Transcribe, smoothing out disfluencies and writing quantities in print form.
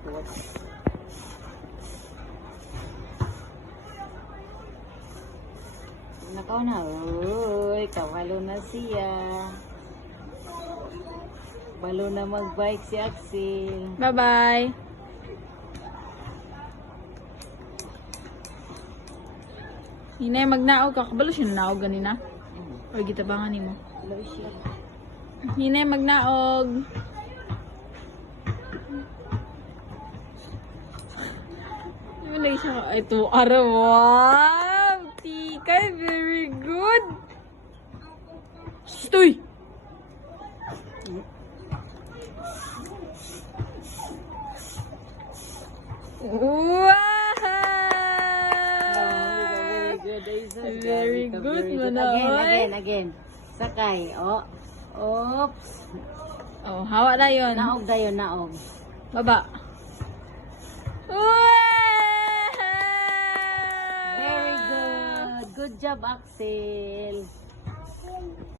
What? Nakaw na. Uy, kawalo na siya. Balo na mag-bike si Axel. Bye-bye. Hinay, magnaog ka. Kabalo siya naog ganina? Or gitabangan mo? Hello siya. Hinay, magnaog. Wala siya. Ito, araw. Wow! Tikay, very good. Stoy! Wow! Very good, Manoy. Again. Sakay. Oh. Oops. Oh, hawa na yun. Naog dayon, naog. Baba. Very good. Good job, Axel.